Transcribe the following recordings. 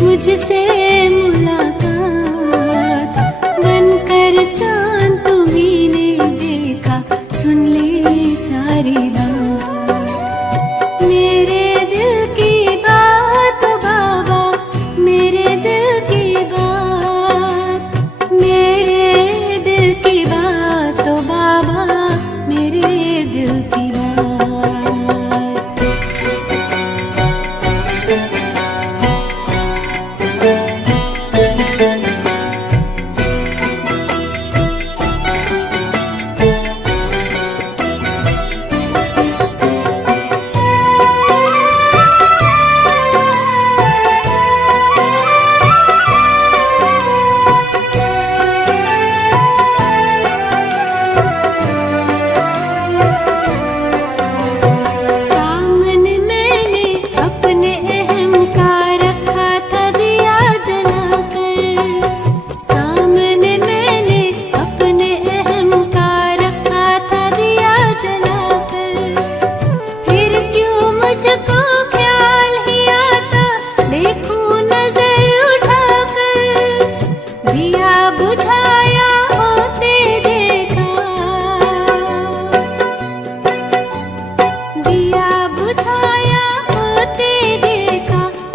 मुझसे मुलाकात बनकर चांद तुम्हीं ने देखा, सुन ली सारी बात मेरे दिल की बात बाबा, मेरे दिल की बात, मेरे दिल की बात बाबा, मेरे दिल की बात।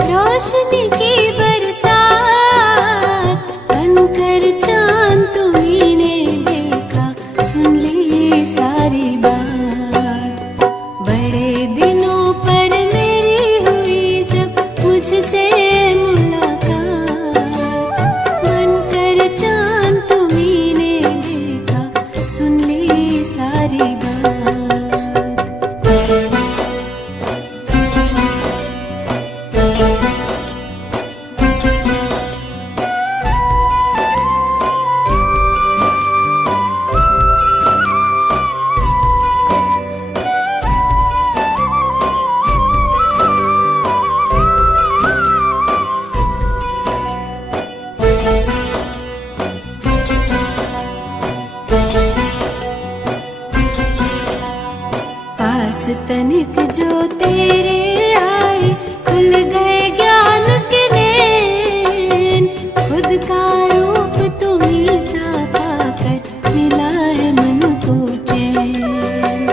रोशनी की बरसात बनकर चांद तुम्हीं ने देखा, सुन ली सारी बात। बड़े दिनों पर मेरी हुई जब मुझसे मुलाकात, बनकर चांद तुम्हीं ने देखा, सुन ली सारी बात। पास तनिक जो तेरे आए, खुल गए ज्ञान के नैन, खुद का रूप तुम्हीं सा पाकर मिला है मन को चैन।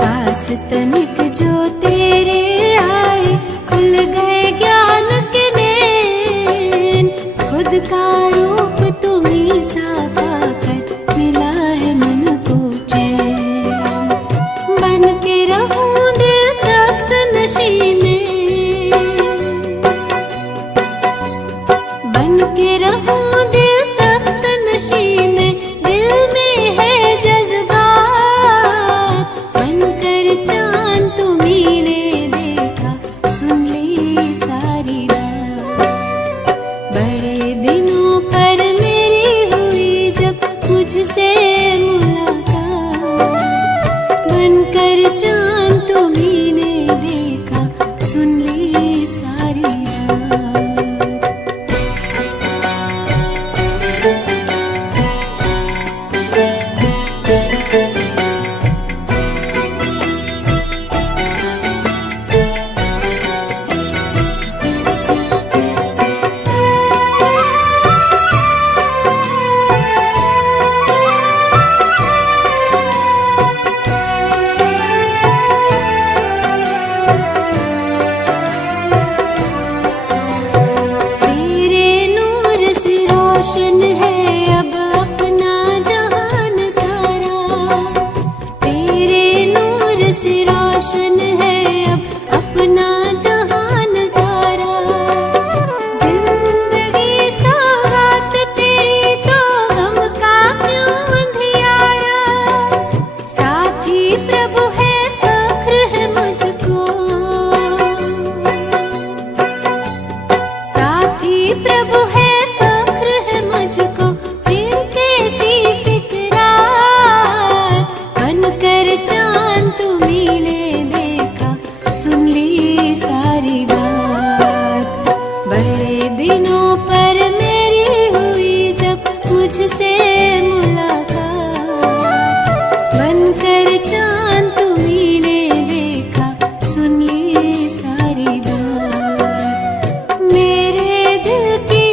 पास तनिक जो तेरे आए, खुल गए ज्ञान के नैन, खुद का रूप तुम्हीं सा पाकर मिला है मन को चैन। बन के रहूं दिल तख्त नशी में, बन बन के रहूं दिल तख्त नशी में, दिल में है जज्बात, बनकर चांद तुम्हीं ने देखा, सुन ली सारी बात। बड़े दिनों पर मेरी हुई जब मुझसे मुलाकात, बनकर चांद तुम्हीं ने देखा, सुन ली सारी बात। रोशन है अब अपना जहान सारा, तेरे नूर से रोशन है अब अपना जहान सारा। जिंदगी सौगात तेरी तो गम का क्यों अंधियारा, साथी प्रभु है फख्र है मुझको, साथी प्रभु है मुझको, फिर कैसी फिक्रात, बनकर चांद तुम्हीं ने देखा, सुन ली सारी बात। बड़े दिनों पर मेरी हुई जब मुझसे मुलाकात, बनकर चांद तुम्हीं ने देखा, सुन ली सारी बात। मेरे दिल की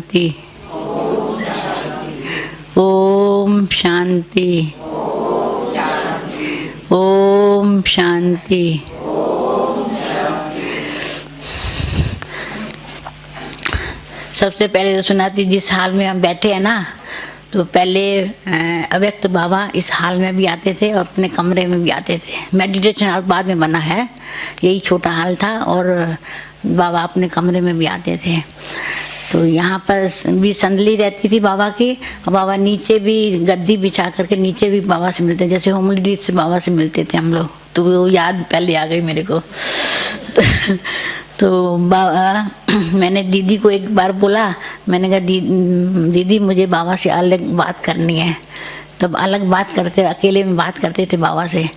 शांति, ओम शांति, ओम शांति। सबसे पहले तो सुनाती, जिस हाल में हम बैठे हैं ना, तो पहले अव्यक्त बाबा इस हाल में भी आते थे और अपने कमरे में भी आते थे। मेडिटेशन हाल बाद में बना है, यही छोटा हाल था, और बाबा अपने कमरे में भी आते थे। तो यहाँ पर भी संदली रहती थी बाबा की, और बाबा नीचे भी गद्दी बिछा करके नीचे भी बाबा से मिलते, जैसे होमली डीज से बाबा से मिलते थे हम लोग। तो वो याद पहले आ गई मेरे को। तो बाबा, मैंने दीदी को एक बार बोला, मैंने कहा दीदी मुझे बाबा से अलग बात करनी है। तब अलग बात करते, अकेले में बात करते थे बाबा से,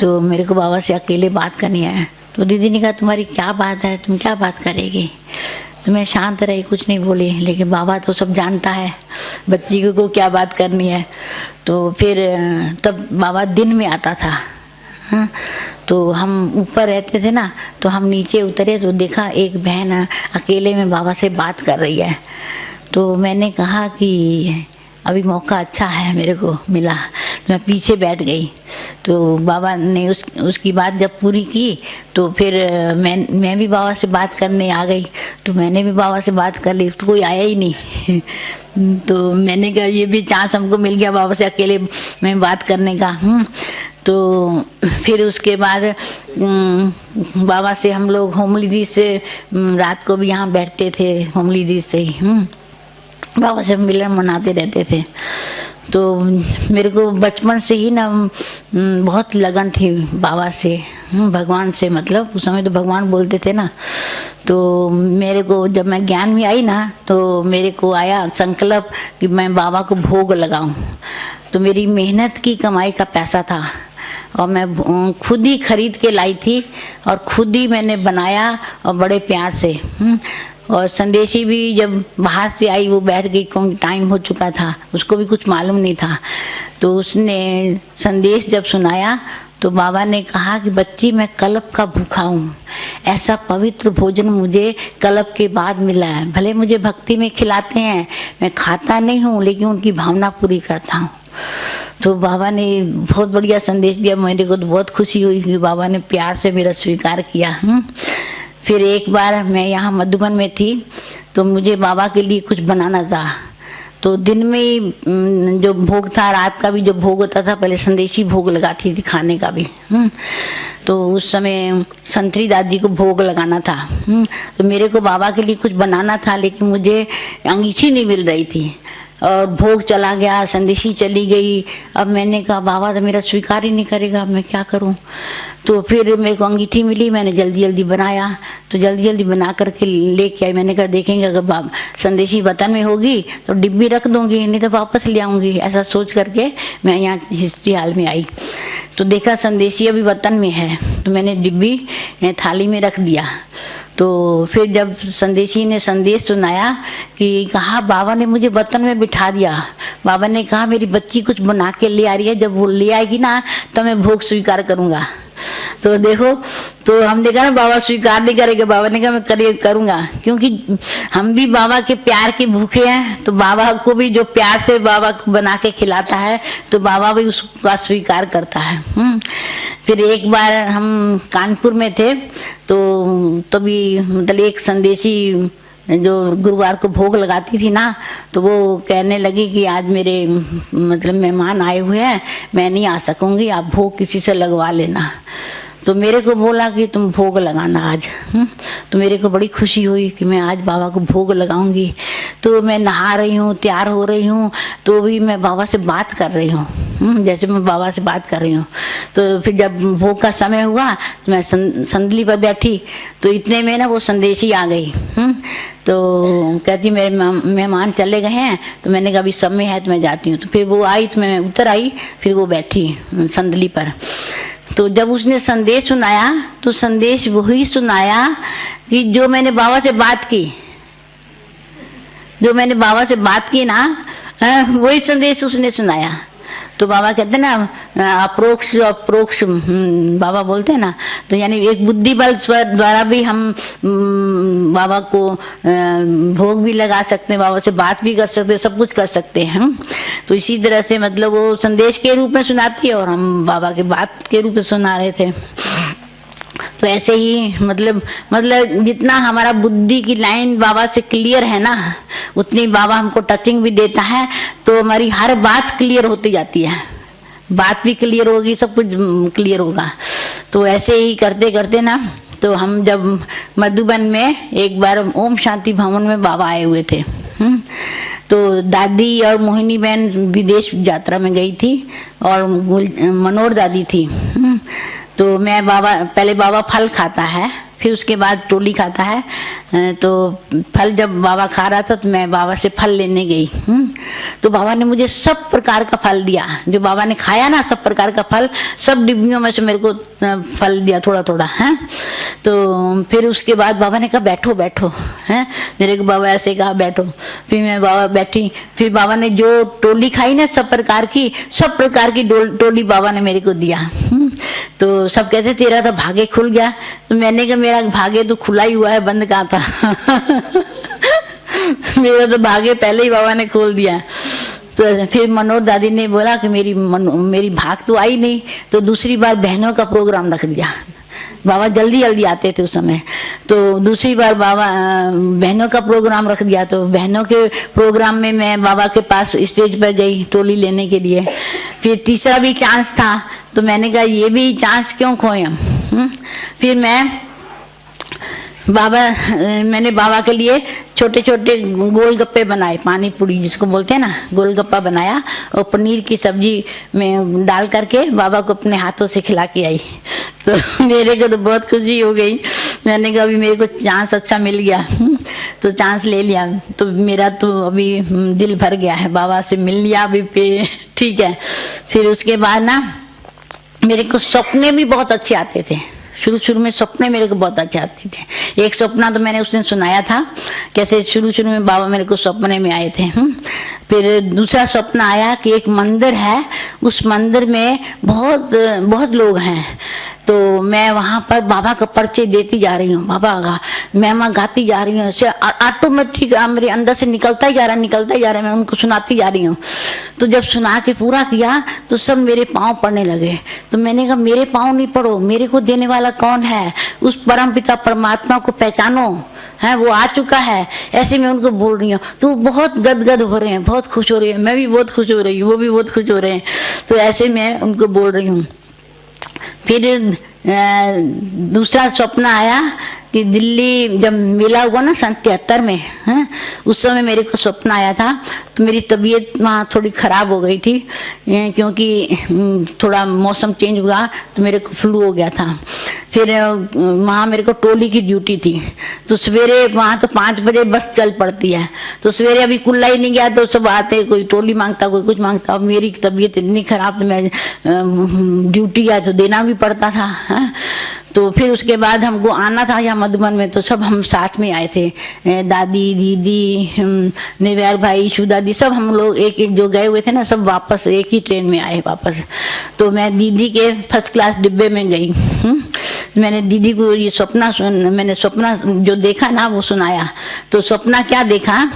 तो मेरे को बाबा से अकेले बात करनी है। तो दीदी ने कहा तुम्हारी क्या बात है, तुम क्या बात करेगी? तो मैं शांत रही, कुछ नहीं बोली, लेकिन बाबा तो सब जानता है बच्ची को क्या बात करनी है। तो फिर तब बाबा दिन में आता था, हाँ, तो हम ऊपर रहते थे ना, तो हम नीचे उतरे तो देखा एक बहन अकेले में बाबा से बात कर रही है। तो मैंने कहा कि अभी मौका अच्छा है मेरे को मिला, तो मैं पीछे बैठ गई। तो बाबा ने उसकी बात जब पूरी की, तो फिर मैं भी बाबा से बात करने आ गई। तो मैंने भी बाबा से बात कर ली, तो कोई आया ही नहीं। तो मैंने कहा ये भी चांस हमको मिल गया बाबा से अकेले में बात करने का। तो फिर उसके बाद बाबा से हम लोग होमली दी से रात को भी यहाँ बैठते थे, होमली दी से ही बाबा से मिलन मनाते रहते थे। तो मेरे को बचपन से ही ना बहुत लगन थी बाबा से, भगवान से, मतलब उस समय तो भगवान बोलते थे ना। तो मेरे को जब मैं ज्ञान में आई ना, तो मेरे को आया संकल्प कि मैं बाबा को भोग लगाऊं। तो मेरी मेहनत की कमाई का पैसा था, और मैं खुद ही खरीद के लाई थी, और खुद ही मैंने बनाया, और बड़े प्यार से। और संदेशी भी जब बाहर से आई, वो बैठ गई, कौन टाइम हो चुका था, उसको भी कुछ मालूम नहीं था। तो उसने संदेश जब सुनाया, तो बाबा ने कहा कि बच्ची मैं कल्प का भूखा हूँ, ऐसा पवित्र भोजन मुझे कल्प के बाद मिला है। भले मुझे भक्ति में खिलाते हैं, मैं खाता नहीं हूँ, लेकिन उनकी भावना पूरी करता हूँ। तो बाबा ने बहुत बढ़िया संदेश दिया, मेरे को तो बहुत खुशी हुई कि बाबा ने प्यार से मेरा स्वीकार किया। फिर एक बार मैं यहाँ मधुबन में थी, तो मुझे बाबा के लिए कुछ बनाना था। तो दिन में ही जो भोग था, रात का भी जो भोग होता था, पहले संदेशी भोग लगाती थी खाने का भी। तो उस समय संतरी दादी को भोग लगाना था। तो मेरे को बाबा के लिए कुछ बनाना था, लेकिन मुझे अंगीठी नहीं मिल रही थी, और भोग चला गया, संदेशी चली गई। अब मैंने कहा बाबा तो मेरा स्वीकार ही नहीं करेगा, मैं क्या करूं? तो फिर मेरे को अंगीठी मिली, मैंने जल्दी जल्दी बनाया। तो जल्दी जल्दी बना करके लेके आई। मैंने कहा देखेंगे अगर बाबा संदेशी वतन में होगी तो डिब्बी रख दूंगी, नहीं तो वापस ले आऊँगी। ऐसा सोच करके मैं यहाँ हिस्ट्री हाल में आई, तो देखा संदेशी अभी वतन में है, तो मैंने डिब्बी थाली में रख दिया। तो फिर जब संदेशी ने संदेश सुनाया कि कहा बाबा ने मुझे वतन में बिठा दिया, बाबा ने कहा मेरी बच्ची कुछ बना के ले आ रही है, जब वो ले आएगी ना तो मैं भोग स्वीकार करूँगा। तो देखो, तो हमने कहा ना बाबा स्वीकार नहीं करेंगे, बाबा ने कहा मैं करूँगा, क्योंकि हम भी बाबा के प्यार के भूखे हैं। तो बाबा को भी जो प्यार से बाबा को बना के खिलाता है, तो बाबा भी उसका स्वीकार करता है। फिर एक बार हम कानपुर में थे, तो तभी मतलब एक संदेशी जो गुरुवार को भोग लगाती थी ना, तो वो कहने लगी कि आज मेरे मतलब मेहमान आए हुए हैं, मैं नहीं आ सकूंगी, आप भोग किसी से लगवा लेना। तो मेरे को बोला कि तुम भोग लगाना आज। तो मेरे को बड़ी खुशी हुई कि मैं आज बाबा को भोग लगाऊंगी। तो मैं नहा रही हूँ, तैयार हो रही हूँ, तो भी मैं बाबा से बात कर रही हूँ, जैसे मैं बाबा से बात कर रही हूँ। तो फिर जब भोग का समय हुआ, तो मैं संदली पर बैठी, तो इतने में ना वो संदेशी आ गई। तो कहती मेरे मेहमान चले गए हैं, तो मैंने कहा अभी समय है तो मैं जाती हूँ। तो फिर वो आई, तो मैं उतर आई, फिर वो बैठी संदली पर। तो जब उसने संदेश सुनाया, तो संदेश वही सुनाया कि जो मैंने बाबा से बात की, जो मैंने बाबा से बात की ना, वही संदेश उसने सुनाया। तो बाबा कहते हैं ना अप्रोक्ष अप्रोक्ष बाबा बोलते हैं ना, तो यानी एक बुद्धि बल स्वर द्वारा भी हम बाबा को भोग भी लगा सकते हैं, बाबा से बात भी कर सकते हैं, सब कुछ कर सकते हैं। तो इसी तरह से मतलब वो संदेश के रूप में सुनाती है और हम बाबा के बात के रूप में सुना रहे थे। तो ऐसे ही मतलब जितना हमारा बुद्धि की लाइन बाबा से क्लियर है ना, उतनी बाबा हमको टचिंग भी देता है, तो हमारी हर बात क्लियर होती जाती है, बात भी क्लियर होगी, सब कुछ क्लियर होगा। तो ऐसे ही करते करते ना, तो हम जब मधुबन में एक बार ओम शांति भवन में बाबा आए हुए थे, तो दादी और मोहिनी बहन विदेश यात्रा में गई थी और मनोहर दादी थी। तो मैं पहले बाबा फल खाता है, फिर उसके बाद टोली खाता है। तो फल जब बाबा खा रहा था तो मैं बाबा से फल लेने गई। तो बाबा ने मुझे सब प्रकार का फल दिया, जो बाबा ने खाया ना, सब प्रकार का फल, सब डिब्बियों में से मेरे को फल दिया थोड़ा थोड़ा है। तो फिर उसके बाद बाबा ने कहा बैठो बैठो है, मेरे को बाबा ऐसे कहा बैठो। फिर मैं बाबा बैठी, फिर बाबा ने जो टोली खाई ना सब प्रकार की टोली बाबा ने मेरे को दिया। तो सब कहते तेरा तो भाग्य खुल गया। तो मैंने कहा मेरा भाग्य तो खुला ही हुआ है, बंद कहाँ था। मेरा तो भाग्य पहले ही बाबा ने खोल दिया। तो फिर मनोहर दादी ने बोला कि मेरी भाग तो आई नहीं, तो दूसरी बार बहनों का प्रोग्राम रख दिया। बाबा जल्दी जल्दी आते थे उस समय, तो दूसरी बार बाबा बहनों का प्रोग्राम रख दिया। तो बहनों के प्रोग्राम में मैं बाबा के पास स्टेज पर गई टोली लेने के लिए। फिर तीसरा भी चांस था, तो मैंने कहा ये भी चांस क्यों खोए हम। फिर मैंने बाबा के लिए छोटे छोटे गोलगप्पे बनाए, पानी पूरी जिसको बोलते हैं ना, गोलगप्पा बनाया और पनीर की सब्जी में डाल करके बाबा को अपने हाथों से खिला के आई। तो मेरे को तो बहुत खुशी हो गई। मैंने कहा अभी मेरे को चांस अच्छा मिल गया, तो चांस ले लिया। तो मेरा तो अभी दिल भर गया है, बाबा से मिल लिया अभी पे, ठीक है। फिर उसके बाद ना मेरे को सपने भी बहुत अच्छे आते थे। शुरू में सपने मेरे को बहुत अच्छे आते थे। एक सपना तो मैंने उस दिन सुनाया था, कैसे शुरू में बाबा मेरे को सपने में आए थे। फिर दूसरा सपना आया कि एक मंदिर है, उस मंदिर में बहुत लोग हैं। तो मैं वहाँ पर बाबा का परिचय देती जा रही हूँ, बाबा का मैं वहाँ गाती जा रही हूँ, ऑटोमेटिक मेरे अंदर से निकलता ही जा रहा है, मैं उनको सुनाती जा रही हूँ। तो जब सुना के पूरा किया तो सब मेरे पाँव पड़ने लगे। तो मैंने कहा मेरे पाँव नहीं पड़ो, मेरे को देने वाला कौन है, उस परम पिता परमात्मा को पहचानो है, वो आ चुका है। ऐसे मैं उनको बोल रही हूँ, तो बहुत गदगद हो रहे हैं, बहुत खुश हो रही है, मैं भी बहुत खुश हो रही हूँ, वो भी बहुत खुश हो रहे हैं। तो ऐसे मैं उनको बोल रही हूँ। फिर दूसरा सपना आया कि दिल्ली जब मेला हुआ ना 73 में, है, उस समय मेरे को सपना आया था। तो मेरी तबीयत वहाँ थोड़ी ख़राब हो गई थी, क्योंकि थोड़ा मौसम चेंज हुआ तो मेरे को फ्लू हो गया था। फिर वहाँ मेरे को टोली की ड्यूटी थी, तो सवेरे वहाँ तो 5 बजे बस चल पड़ती है। तो सवेरे अभी कुल्ला ही नहीं गया, तो सब आते, कोई टोली मांगता, कोई कुछ मांगता। अब मेरी तबीयत इतनी ख़राब, तो मैं ड्यूटी गया तो देना भी पड़ता था, है? तो फिर उसके बाद हमको आना था यहाँ मधुबन में, तो सब हम साथ में आए थे, दादी, दीदी, निर्वैर भाई, ईशू दादी, सब हम लोग एक जो गए हुए थे ना, सब वापस एक ही ट्रेन में आए वापस। तो मैं दीदी के फर्स्ट क्लास डिब्बे में गई। मैंने दीदी को ये मैंने सपना जो देखा ना वो सुनाया। तो सपना क्या देखा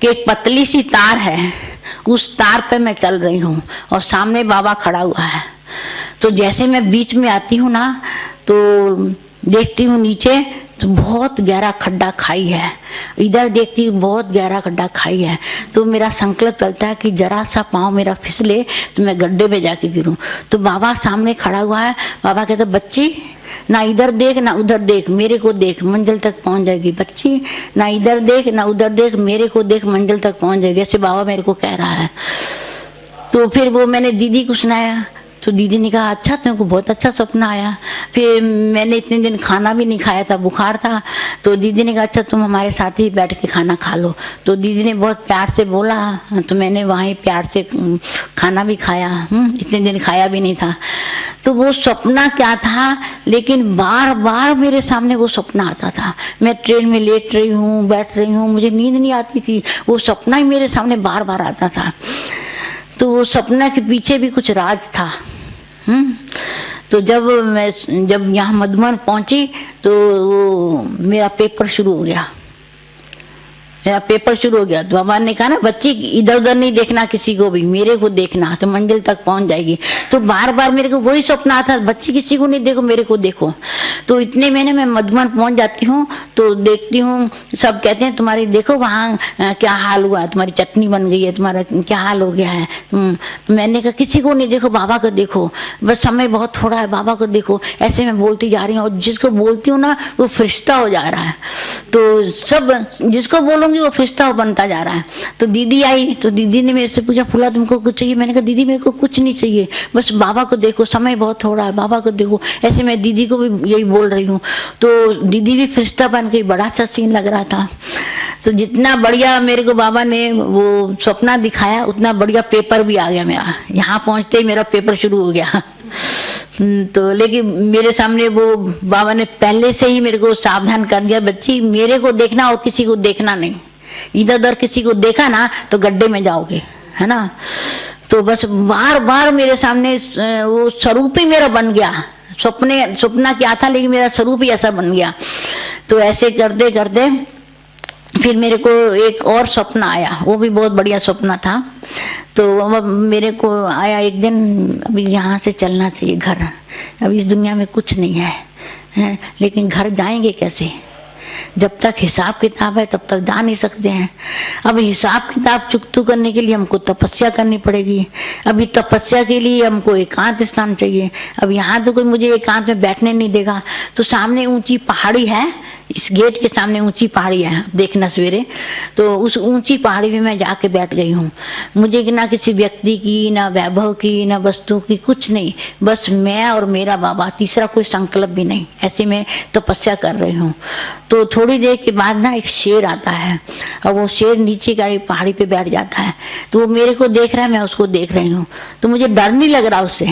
कि एक पतली सी तार है, उस तार पे मैं चल रही हूँ और सामने बाबा खड़ा हुआ है। तो जैसे मैं बीच में आती हूँ ना, तो देखती हूँ नीचे तो बहुत गहरा खड्डा खाई है, इधर देखती हूँ बहुत गहरा खड्डा खाई है। तो मेरा संकल्प चलता है कि जरा सा पाँव मेरा फिसले तो मैं गड्ढे में जाके गिरूँ। तो बाबा सामने खड़ा हुआ है। बाबा कहते बच्ची ना इधर देख ना उधर देख, मेरे को देख, मंजिल तक पहुंच जाएगी। बच्ची ना इधर देख ना उधर देख, मेरे को देख, मंजिल तक पहुंच जाएगी। ऐसे बाबा मेरे को कह रहा है। तो फिर वो मैंने दीदी को सुनाया, तो दीदी ने कहा अच्छा तुमको बहुत अच्छा सपना आया। फिर मैंने इतने दिन खाना भी नहीं खाया था, बुखार था। तो दीदी ने कहा अच्छा तुम हमारे साथ ही बैठ के खाना खा लो। तो दीदी ने बहुत प्यार से बोला, तो मैंने वहीं प्यार से खाना भी खाया। इतने दिन खाया भी नहीं था। तो वो सपना क्या था, लेकिन बार बार मेरे सामने वो सपना आता था। मैं ट्रेन में लेट रही हूँ, बैठ रही हूँ, मुझे नींद नहीं आती थी, वो सपना ही मेरे सामने बार बार आता था। तो वो सपना के पीछे भी कुछ राज था। तो जब यहाँ मधुबन पहुंची तो वो मेरा पेपर शुरू हो गया। तो बाबा ने कहा ना, बच्ची इधर उधर नहीं देखना किसी को भी, मेरे को देखना तो मंजिल तक पहुंच जाएगी। तो बार बार मेरे को वही सपना आता, बच्ची किसी को नहीं देखो, मेरे को देखो। तो इतने महीने में मधुबन पहुंच जाती हूँ तो देखती हूँ, सब कहते हैं तुम्हारी देखो वहाँ क्या हाल हुआ, तुम्हारी चटनी बन गई है, तुम्हारा क्या हाल हो गया है। तो मैंने कहा किसी को नहीं देखो, बाबा को देखो, बस समय बहुत थोड़ा है, बाबा को देखो। ऐसे मैं बोलती जा रही हूँ और जिसको बोलती हूँ ना वो फरिश्ता हो जा रहा है। तो सब जिसको बोलूँगी वो फरिश्ता बनता जा रहा है। तो दीदी आई तो दीदी ने मेरे से पूछा, फूला तुमको कुछ चाहिए? मैंने कहा दीदी मेरे को कुछ नहीं चाहिए, बस बाबा को देखो, समय बहुत थोड़ा है, बाबा को देखो। ऐसे मैं दीदी को भी यही बोल रही हूँ। तो दीदी भी फरिश्ता बन गई, बड़ा अच्छा सीन लग रहा था। तो जितना बढ़िया मेरे को बाबा ने वो सपना दिखाया उतना बढ़िया पेपर भी आ गया मेरा। यहाँ पहुँचते ही मेरा पेपर शुरू हो गया। तो लेकिन मेरे सामने वो बाबा ने पहले से ही मेरे को सावधान कर दिया, बच्ची मेरे को देखना और किसी को देखना नहीं, इधर उधर किसी को देखा ना तो गड्ढे में जाओगे, है ना। तो बस बार बार मेरे सामने वो स्वरूप ही मेरा बन गया। सपना क्या था लेकिन मेरा स्वरूप ही ऐसा बन गया। तो ऐसे करते करते फिर मेरे को एक और सपना आया, वो भी बहुत बढ़िया सपना था। तो मेरे को आया एक दिन, अभी यहाँ से चलना चाहिए घर, अभी इस दुनिया में कुछ नहीं है, लेकिन घर जाएंगे कैसे? जब तक हिसाब किताब है तब तक जा नहीं सकते हैं। अब हिसाब किताब चुकतू करने के लिए हमको तपस्या करनी पड़ेगी। अभी तपस्या के लिए हमको एकांत स्थान चाहिए। अब यहाँ तो कोई मुझे एकांत में बैठने नहीं देगा। तो सामने ऊंची पहाड़ी है, इस गेट के सामने ऊंची पहाड़ी है, देखना सवेरे। तो उस ऊंची पहाड़ी में मैं जाके बैठ गई हूँ। मुझे ना किसी व्यक्ति की, ना वैभव की, ना वस्तु की, कुछ नहीं, बस मैं और मेरा बाबा, तीसरा कोई संकल्प भी नहीं। ऐसे में तपस्या कर रही हूँ। तो थोड़ी देर के बाद ना एक शेर आता है और वो शेर नीचे का पहाड़ी पे बैठ जाता है। तो वो मेरे को देख रहा है, मैं उसको देख रही हूँ। तो मुझे डर नहीं लग रहा उससे,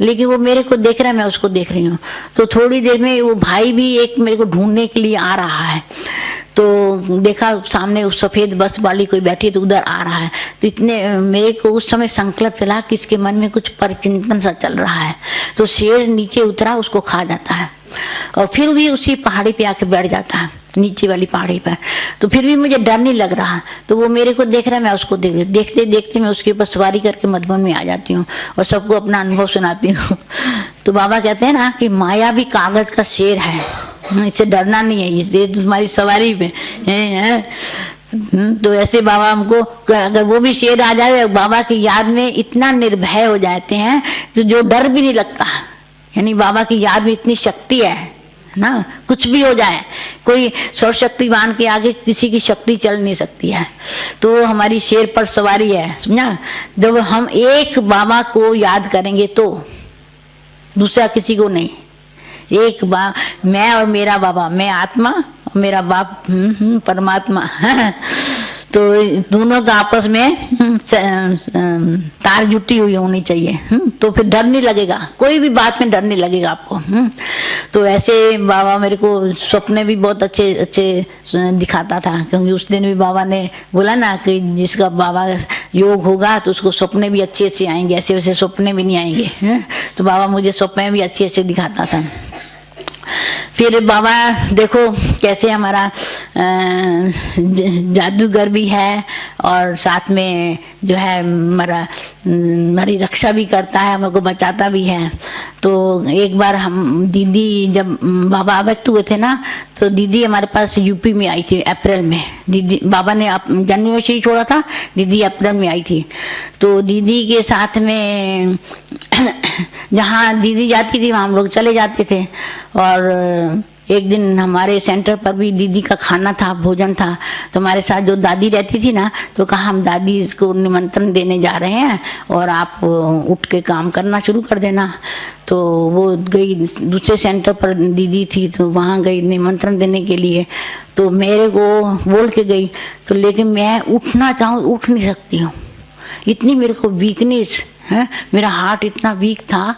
लेकिन वो मेरे को देख रहा है, मैं उसको देख रही हूँ। तो थोड़ी देर में वो भाई भी एक मेरे को ढूंढने के लिए आ रहा है। तो देखा सामने उस सफेद बस वाली कोई बैठी, तो उधर आ रहा है। तो इतने मेरे को उस समय संकल्प चला कि इसके मन में कुछ परचिंतन सा चल रहा है। तो शेर नीचे उतरा, उसको खा जाता है और फिर भी उसी पहाड़ी पे आके बैठ जाता है, नीचे वाली पहाड़ी पर। तो फिर भी मुझे डर नहीं लग रहा। तो वो मेरे को देख रहा है, मैं उसको देख रही। देखते देखते मैं उसके ऊपर सवारी करके मधुबन में आ जाती हूँ और सबको अपना अनुभव सुनाती हूँ। तो बाबा कहते हैं ना कि माया भी कागज का शेर है, इससे डरना नहीं है, इससे तुम्हारी सवारी पे है। तो ऐसे बाबा हमको, अगर वो भी शेर आ जाए, बाबा की याद में इतना निर्भय हो जाते हैं तो जो डर भी नहीं लगता। यानी बाबा की याद में इतनी शक्ति है ना, कुछ भी हो जाए, कोई सर्वशक्तिवान के आगे किसी की शक्ति चल नहीं सकती है। तो हमारी शेर पर सवारी है, समझा। जब हम एक बाबा को याद करेंगे तो दूसरा किसी को नहीं, एक मैं और मेरा बाबा, मैं आत्मा और मेरा बाप परमात्मा। तो दोनों का आपस में तार जुटी हुई होनी चाहिए। तो फिर डर नहीं लगेगा, कोई भी बात में डर नहीं लगेगा आपको। तो ऐसे बाबा मेरे को सपने भी बहुत अच्छे अच्छे दिखाता था, क्योंकि उस दिन भी बाबा ने बोला ना कि जिसका बाबा योग होगा तो उसको सपने भी अच्छे अच्छे आएंगे, ऐसे वैसे सपने भी नहीं आएंगे। तो बाबा मुझे सपने भी अच्छे अच्छे दिखाता था। फिर बाबा देखो कैसे हमारा जादूगर भी है और साथ में जो है हमारी रक्षा भी करता है, हमको बचाता भी है। तो एक बार हम दीदी जब बाबा अवैध हुए थे ना, तो दीदी हमारे पास यूपी में आई थी अप्रैल में। दीदी, बाबा ने जनवरी में ही छोड़ा था, दीदी अप्रैल में आई थी। तो दीदी के साथ में जहाँ दीदी जाती थी वहाँ हम लोग चले जाते थे। और एक दिन हमारे सेंटर पर भी दीदी का खाना था, भोजन था। तो हमारे साथ जो दादी रहती थी ना, तो कहा हम दादी इसको निमंत्रण देने जा रहे हैं और आप उठ के काम करना शुरू कर देना। तो वो गई, दूसरे सेंटर पर दीदी थी तो वहाँ गई निमंत्रण देने के लिए। तो मेरे को बोल के गई, तो लेकिन मैं उठना चाहूँ उठ नहीं सकती हूँ, इतनी मेरे को वीकनेस है, मेरा हार्ट इतना वीक था,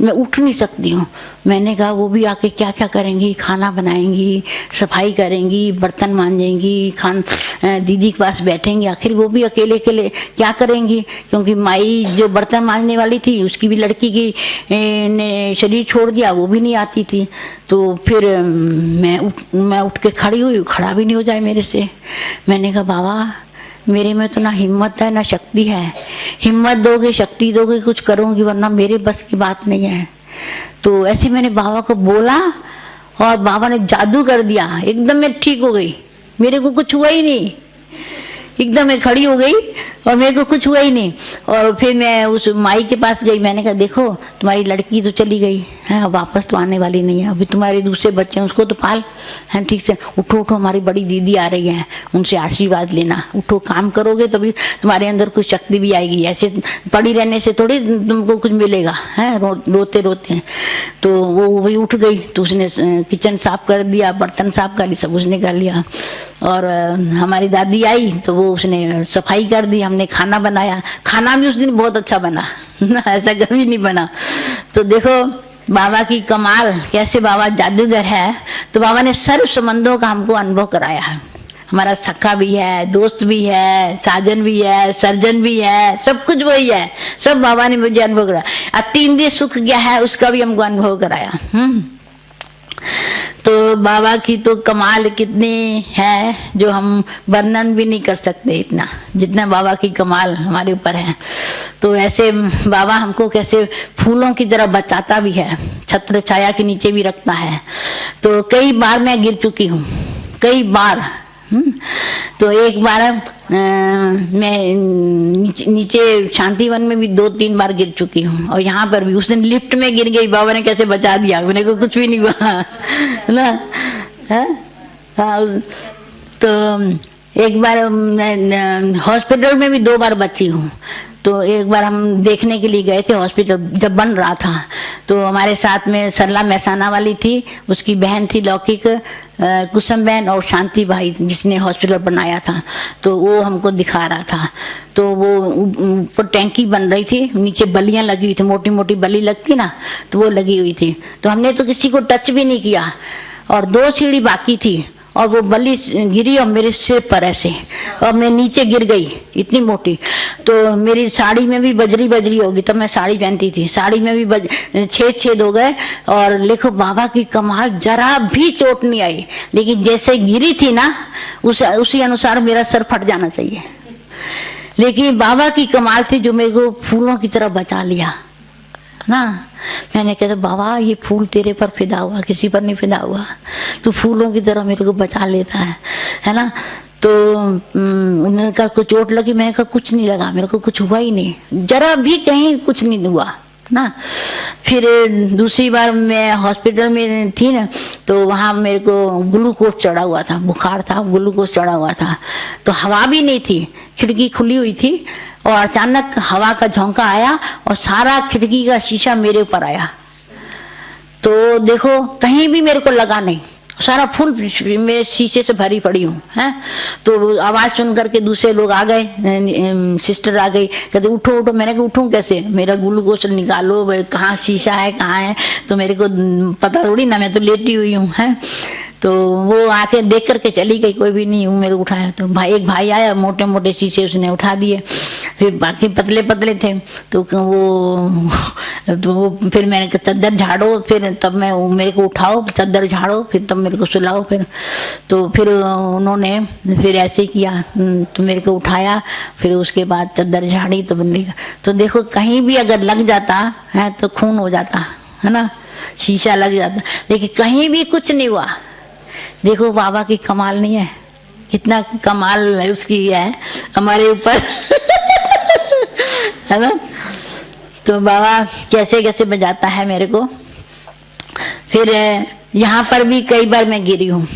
मैं उठ नहीं सकती हूँ। मैंने कहा वो भी आके क्या क्या करेंगी, खाना बनाएंगी, सफाई करेंगी, बर्तन मांजेंगी, दीदी के पास बैठेंगी, आखिर वो भी अकेले अकेले क्या करेंगी, क्योंकि माई जो बर्तन मांजने वाली थी उसकी भी लड़की की ने शरीर छोड़ दिया, वो भी नहीं आती थी। तो फिर मैं उठ के खड़ी हुई, खड़ा भी नहीं हो जाए मेरे से। मैंने कहा बाबा मेरे में तो ना हिम्मत है ना शक्ति है, हिम्मत दोगे शक्ति दोगे कुछ करूँगी, वरना मेरे बस की बात नहीं है। तो ऐसे मैंने बाबा को बोला और बाबा ने जादू कर दिया, एकदम मैं ठीक हो गई, मेरे को कुछ हुआ ही नहीं, एकदम मैं खड़ी हो गई और मेरे को कुछ हुआ ही नहीं। और फिर मैं उस माई के पास गई, मैंने कहा देखो तुम्हारी लड़की तो चली गई है, वापस तो आने वाली नहीं है, अभी तुम्हारे दूसरे बच्चे हैं उसको तो पाल है, ठीक से उठो उठो, हमारी बड़ी दीदी आ रही है, उनसे आशीर्वाद लेना, उठो, काम करोगे तभी तुम्हारे अंदर कुछ शक्ति भी आएगी, ऐसे पड़ी रहने से थोड़ी तुमको कुछ मिलेगा है, रोते रोते। तो वो भी उठ गई, तो उसने किचन साफ कर दिया, बर्तन साफ कर ली, सब उसने कर लिया। और हमारी दादी आई तो वो उसने सफाई कर दी, हमने खाना बनाया, खाना भी उस दिन बहुत अच्छा बना ऐसा कभी नहीं बना। तो देखो बाबा की कमाल, कैसे बाबा जादूगर है। तो बाबा ने सर्व संबंधों का हमको अनुभव कराया है, हमारा सखा भी है, दोस्त भी है, साजन भी है, सर्जन भी है, सब कुछ वही है, सब बाबा ने मुझे अनुभव कराया। अतीन्द्रिय सुख क्या है उसका भी हमको अनुभव कराया। तो बाबा की तो कमाल कितनी है जो हम वर्णन भी नहीं कर सकते, इतना जितना बाबा की कमाल हमारे ऊपर है। तो ऐसे बाबा हमको कैसे फूलों की तरह बचाता भी है, छत्र छाया के नीचे भी रखता है। तो कई बार मैं गिर चुकी हूँ, कई बार। तो एक बार मैं नीचे शांतिवन में भी 2-3 बार गिर चुकी हूँ, और यहाँ पर भी उस दिन लिफ्ट में गिर गई, बाबा ने कैसे बचा दिया, मेरे को कुछ भी नहीं हुआ ना। हाँ, तो एक बार हॉस्पिटल में भी 2 बार बची हूँ। तो एक बार हम देखने के लिए गए थे हॉस्पिटल, जब बन रहा था, तो हमारे साथ में सरला महसाना वाली थी, उसकी बहन थी लौकिक कुसुम बहन, और शांति भाई जिसने हॉस्पिटल बनाया था, तो वो हमको दिखा रहा था। तो वो ऊपर टैंकी बन रही थी, नीचे बलियां लगी हुई थी, मोटी मोटी बली लगती ना, तो वो लगी हुई थी। तो हमने तो किसी को टच भी नहीं किया, और 2 सीढ़ी बाकी थी, और वो बली गिरी और मेरे सिर पर ऐसे, और मैं नीचे गिर गई, इतनी मोटी। तो मेरी साड़ी में भी बजरी होगी, तब मैं साड़ी पहनती थी, साड़ी में भी छेद हो गए। और लिखो बाबा की कमाल, जरा भी चोट नहीं आई, लेकिन जैसे गिरी थी ना उसी अनुसार मेरा सर फट जाना चाहिए। लेकिन बाबा की कमाल थी जो मेरे को फूलों की तरह बचा लिया ना। मैंने कहा बाबा ये फूल तेरे पर फिदा हुआ, किसी पर नहीं फिदा हुआ, तू फूलों की तरह मेरे को बचा लेता है ना। तो उन्होंने कहा कुछ चोट लगी, मैंने कहा कुछ नहीं लगा, मेरे को कुछ हुआ ही नहीं, जरा भी कहीं कुछ नहीं हुआ ना। फिर दूसरी बार मैं हॉस्पिटल में थी ना, तो वहाँ मेरे को ग्लूकोज चढ़ा हुआ था, बुखार था, ग्लूकोज चढ़ा हुआ था। तो हवा भी नहीं थी, खिड़की खुली हुई थी, और अचानक हवा का झोंका आया और सारा खिड़की का शीशा मेरे ऊपर आया। तो देखो कहीं भी मेरे को लगा नहीं, सारा फुल मेरे शीशे से भरी पड़ी हूँ है। तो आवाज सुन करके दूसरे लोग आ गए, सिस्टर आ गई, कहते उठो उठो। मैंने कहा उठूँ कैसे, मेरा ग्लूकोज निकालो, कहाँ शीशा है कहाँ है, तो मेरे को पता थोड़ी ना, मैं तो लेटी हुई हूँ है। तो वो आके देख करके चली गई, कोई भी नहीं हूँ, मेरे को उठाया। तो एक भाई आया, मोटे मोटे शीशे उसने उठा दिए, फिर बाकी पतले पतले थे। तो वो फिर मैंने कहा चादर झाड़ो, फिर तब मैं मेरे को उठाओ, चादर झाड़ो, फिर तब मेरे को सुलाओ। फिर उन्होंने फिर ऐसे किया, तो मेरे को उठाया, फिर उसके बाद चादर झाड़ी। तो देखो कहीं भी अगर लग जाता है तो खून हो जाता है ना, शीशा लग जाता, लेकिन कहीं भी कुछ नहीं हुआ। देखो बाबा की कमाल नहीं है, कितना कमाल है उसकी है हमारे ऊपर है ना। तो बाबा कैसे कैसे बजाता है मेरे को। फिर यहाँ पर भी कई बार मैं गिरी हूँ,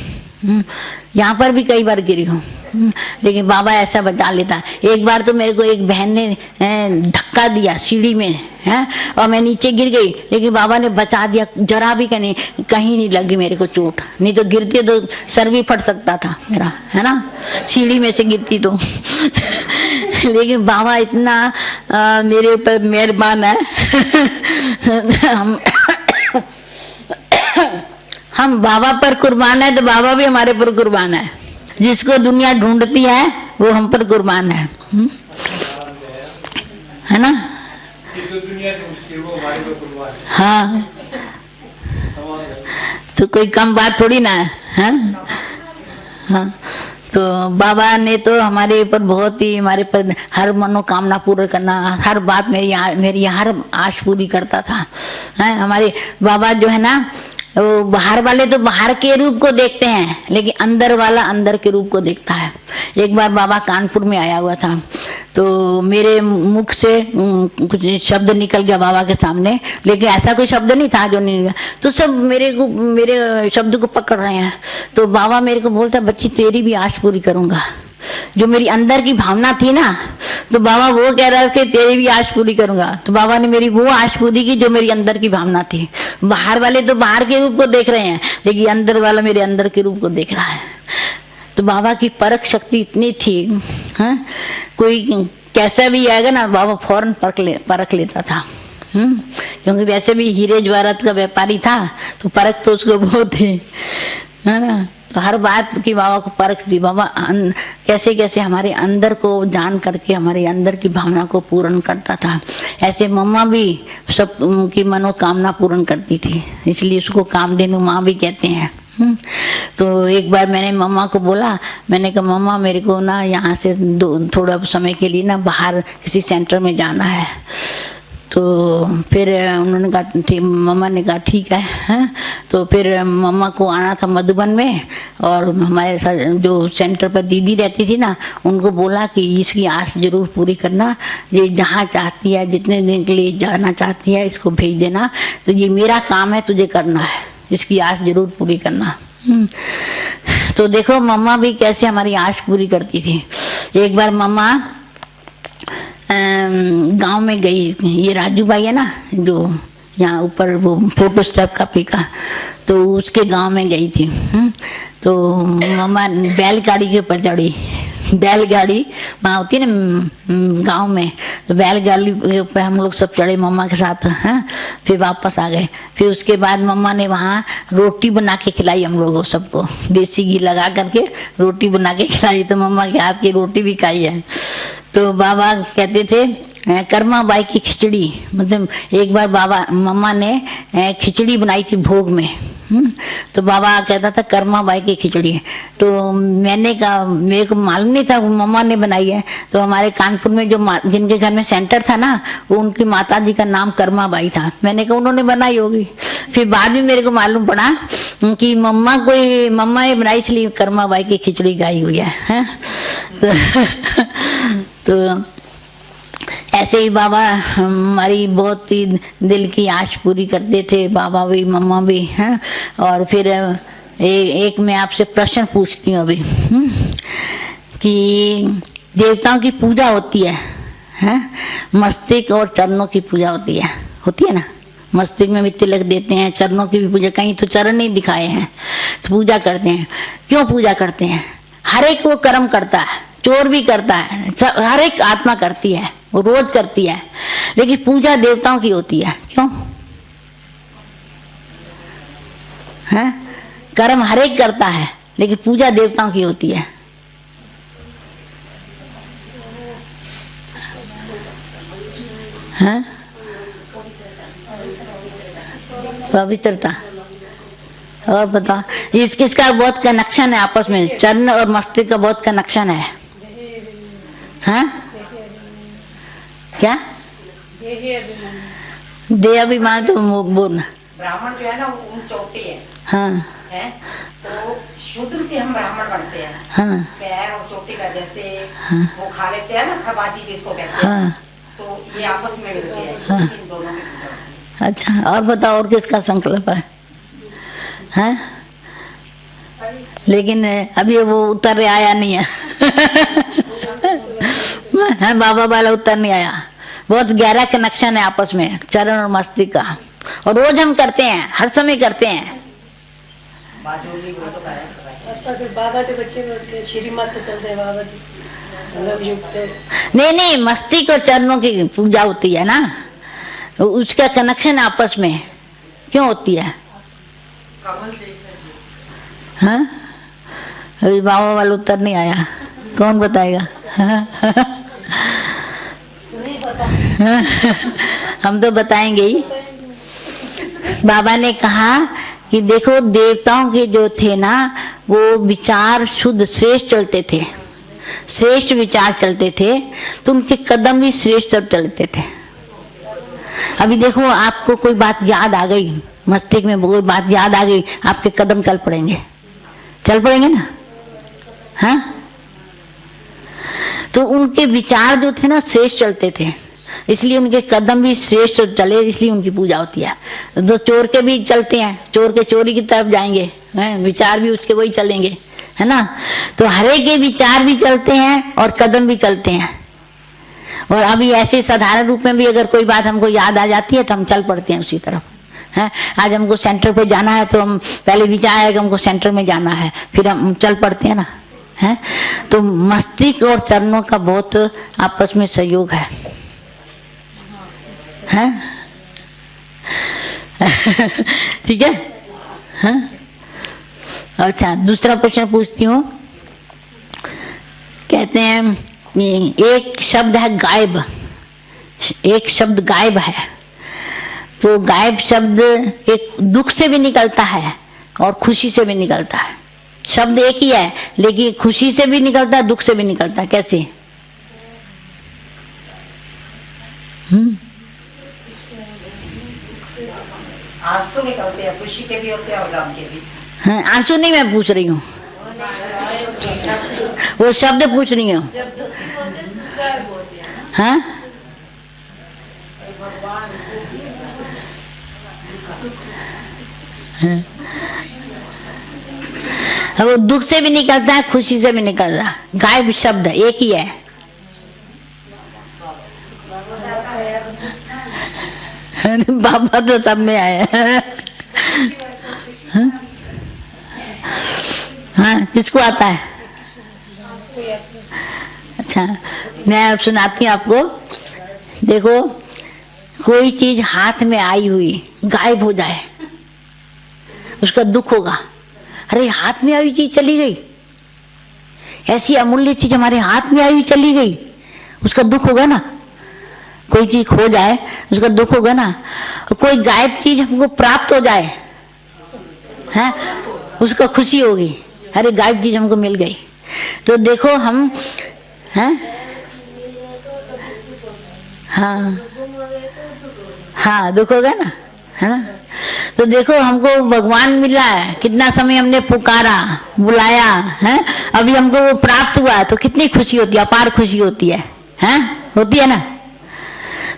यहाँ पर भी कई बार गिरी हूँ। लेकिन बाबा ऐसा बचा लेता। एक बार तो मेरे को एक बहन ने धक्का दिया सीढ़ी में है, और मैं नीचे गिर गई, लेकिन बाबा ने बचा दिया, जरा भी कहीं नहीं लगी मेरे को चोट, नहीं तो गिरती तो सर भी फट सकता था मेरा, है ना, सीढ़ी में से गिरती तो। लेकिन बाबा इतना मेरे ऊपर मेहरबान है। हम बाबा पर कुर्बान है तो बाबा भी हमारे पर कुर्बान है। जिसको दुनिया ढूंढती है वो हम पर कुर्बान है ना। हाँ, तो कोई कम बात थोड़ी ना है। हाँ, तो बाबा ने तो हमारे ऊपर बहुत ही, हमारे पर हर मनोकामना पूरा करना, हर बात मेरी हर आश पूरी करता था। हमारे बाबा जो है ना, वो बाहर वाले तो बाहर के रूप को देखते हैं, लेकिन अंदर वाला अंदर के रूप को देखता है। एक बार बाबा कानपुर में आया हुआ था, तो मेरे मुख से कुछ शब्द निकल गया बाबा के सामने, लेकिन ऐसा कोई शब्द नहीं था जो नहीं गया, तो सब मेरे शब्द को पकड़ रहे हैं। तो बाबा मेरे को बोलता, बच्ची तेरी भी आश पूरी करूंगा। जो मेरी अंदर की भावना थी ना, तो बाबा वो कह रहा है कि तेरी भी आश पूरी करूंगा। तो बाबा ने मेरी वो आश पूरी की जो मेरी अंदर की भावना थी। बाहर वाले तो बाहर के रूप को देख रहे हैं, लेकिन अंदर वाला मेरे अंदर के रूप को देख रहा है। तो बाबा की परख शक्ति इतनी थी, हाँ, कोई कैसा भी आएगा ना, बाबा फौरन परख लेता था। क्योंकि वैसे भी हीरे जवाहरात का व्यापारी था, तो परख तो उसको बहुत थी, है ना। तो हर बात की बाबा को परख दी। बाबा कैसे कैसे हमारे अंदर को जान करके हमारे अंदर की भावना को पूर्ण करता था। ऐसे मम्मा भी सब की मनोकामना पूर्ण करती थी, इसलिए उसको कामधेनु माँ भी कहते हैं। तो एक बार मैंने मम्मा को बोला, मैंने कहा मम्मा मेरे को ना यहाँ से थोड़ा समय के लिए ना बाहर किसी सेंटर में जाना है। तो फिर उन्होंने कहा ठीक, मम्मा ने कहा ठीक है। तो फिर मम्मा को आना था मधुबन में, और हमारे साथ जो सेंटर पर दीदी रहती थी ना, उनको बोला कि इसकी आस जरूर पूरी करना, ये जहाँ चाहती है, जितने दिन के लिए जाना चाहती है, इसको भेज देना। तो ये मेरा काम है, तुझे करना है, इसकी आस जरूर पूरी करना। तो देखो मम्मा भी कैसे हमारी आस पूरी करती थी। एक बार मम्मा गांव में गई, ये राजू भाई है ना जो यहाँ ऊपर वो फोटो स्टेप कापी का, तो उसके गांव में गई थी। तो मम्मा बैलगाड़ी के ऊपर चढ़ी। बैलगाड़ी वहाँ होती है ना गांव में, तो बैलगाड़ी के ऊपर हम लोग सब चढ़े मम्मा के साथ। फिर वापस आ गए। फिर उसके बाद मम्मा ने वहाँ रोटी बना के खिलाई हम लोगों सबको, देसी घी लगा करके रोटी बना के खिलाई। तो मम्मा के हाथ की रोटी भी खाई है। तो बाबा कहते थे कर्मा बाई की खिचड़ी, मतलब एक बार मम्मा ने खिचड़ी बनाई थी भोग में। तो बाबा कहता था कर्मा बाई की खिचड़ी। तो मैंने कहा, मेरे को मालूम नहीं था वो मम्मा ने बनाई है। तो हमारे कानपुर में जो जिनके घर में सेंटर था ना, वो उनकी माता जी का नाम कर्मा बाई था। मैंने कहा उन्होंने बनाई होगी। फिर बाद में मेरे को मालूम पड़ा कि मम्मा ने बनाई, इसलिए कर्मा बाई की खिचड़ी गाई हुई है। तो ऐसे ही बाबा हमारी बहुत ही दिल की आश पूरी करते थे, बाबा भी मम्मा भी हैं। और फिर एक मैं आपसे प्रश्न पूछती हूँ अभी, कि देवताओं की पूजा होती है, मस्तिष्क और चरणों की पूजा होती है ना। मस्तिष्क में भी तिलक देते हैं, चरणों की भी पूजा, कहीं तो चरण नहीं दिखाए हैं, तो पूजा करते हैं। क्यों पूजा करते हैं? हर एक वो कर्म करता है, चोर भी करता है, हर एक आत्मा करती है, वो रोज करती है, लेकिन पूजा देवताओं की होती है। क्यों? है कर्म हर एक करता है, लेकिन पूजा देवताओं की होती है। हैं? पवित्रता। और बता, किसका बहुत कनेक्शन है आपस में? चरण और मस्तिष्क का बहुत कनेक्शन है। हाँ क्या? देह अभिमान तो बोलना। ब्राह्मण जो है ना वो चोटी है। हाँ है तो शूद्र से हम ब्राह्मण बनते हैं। हाँ पैर और चोटी का जैसे हाँ वो खा लेते हैं ना, खरबाजी जिसको कहते हैं। हाँ तो ये आपस में मिलते हैं। हाँ। इन दोनों की पूजा होती है। अच्छा, और बताओ और किसका संकल्प है? हैं? लेकिन अभी वो उतर आया नहीं है। हाँ, बाबा वाला उतर नहीं आया। बहुत गहरा कनेक्शन है आपस में चरण और मस्तिष्क का, और रोज हम करते हैं, हर समय करते हैं। ऐसा फिर बाबा के बच्चे में श्रीमत तो चलते हैं बाबा की संगम युक्त। नहीं, मस्तिष्क और चरणों की पूजा होती है ना, उसका कनेक्शन आपस में क्यों होती है? हाँ, अभी बाबा वाला उत्तर नहीं आया, कौन बताएगा? हम तो बताएंगे ही। बाबा ने कहा कि देखो, देवताओं के जो थे ना, वो विचार शुद्ध श्रेष्ठ चलते थे, श्रेष्ठ विचार चलते थे, तो उनके कदम भी श्रेष्ठ चलते थे। अभी देखो, आपको कोई बात याद आ गई, मस्तिष्क में कोई बात याद आ गई, आपके कदम चल पड़ेंगे ना। हाँ, तो उनके विचार जो थे ना श्रेष्ठ चलते थे, इसलिए उनके कदम भी श्रेष्ठ चले, इसलिए उनकी पूजा होती है। तो चोर के भी चलते हैं, चोर के चोरी की तरफ जाएंगे, विचार भी उसके वही चलेंगे, है ना। तो हरे के विचार भी चलते हैं और कदम भी चलते हैं। और अभी ऐसे साधारण रूप में भी अगर कोई बात हमको याद आ जाती है तो हम चल पड़ते हैं उसी तरफ, है। आज हमको सेंटर पे जाना है तो हम पहले विचार है कि हमको सेंटर में जाना है, फिर हम चल पड़ते हैं ना, है। तो मस्तिष्क और चरणों का बहुत आपस में सहयोग है। ठीक है, हाँ। अच्छा, दूसरा प्रश्न पूछती हूँ। कहते हैं एक शब्द है गायब, एक शब्द गायब है, तो गायब शब्द एक दुख से भी निकलता है और खुशी से भी निकलता है। शब्द एक ही है, लेकिन खुशी से भी निकलता है, दुख से भी निकलता है। कैसे? आंसू निकलते हैं, खुशी के भी होते हैं और गम के भी। हाँ, आंसू नहीं मैं पूछ रही हूँ, वो शब्द पूछ रही हूँ। हाँ, वो दुख से भी निकलता है, खुशी से भी निकलता है। गायब शब्द एक ही है। बाबा तो सब में आए। हाँ, किसको आता है? अच्छा, मैं अब सुनाती हूँ आपको। देखो, कोई चीज हाथ में आई हुई गायब हो जाए, उसका दुख होगा। अरे, हाथ में आई चीज चली गई, ऐसी अमूल्य चीज हमारे हाथ में आई हुई चली गई, उसका दुख होगा ना। कोई चीज खो जाए उसका दुख होगा ना। कोई गायब चीज हमको प्राप्त हो जाए, हैं, उसका खुशी होगी। अरे, गायब चीज हमको मिल गई। तो देखो हम, हैं, हाँ हाँ, दुख होगा ना, है ना। तो देखो, हमको भगवान मिला है, कितना समय हमने पुकारा, बुलाया, है, अभी हमको वो प्राप्त हुआ, तो कितनी खुशी होती है, अपार खुशी होती है, होती है ना।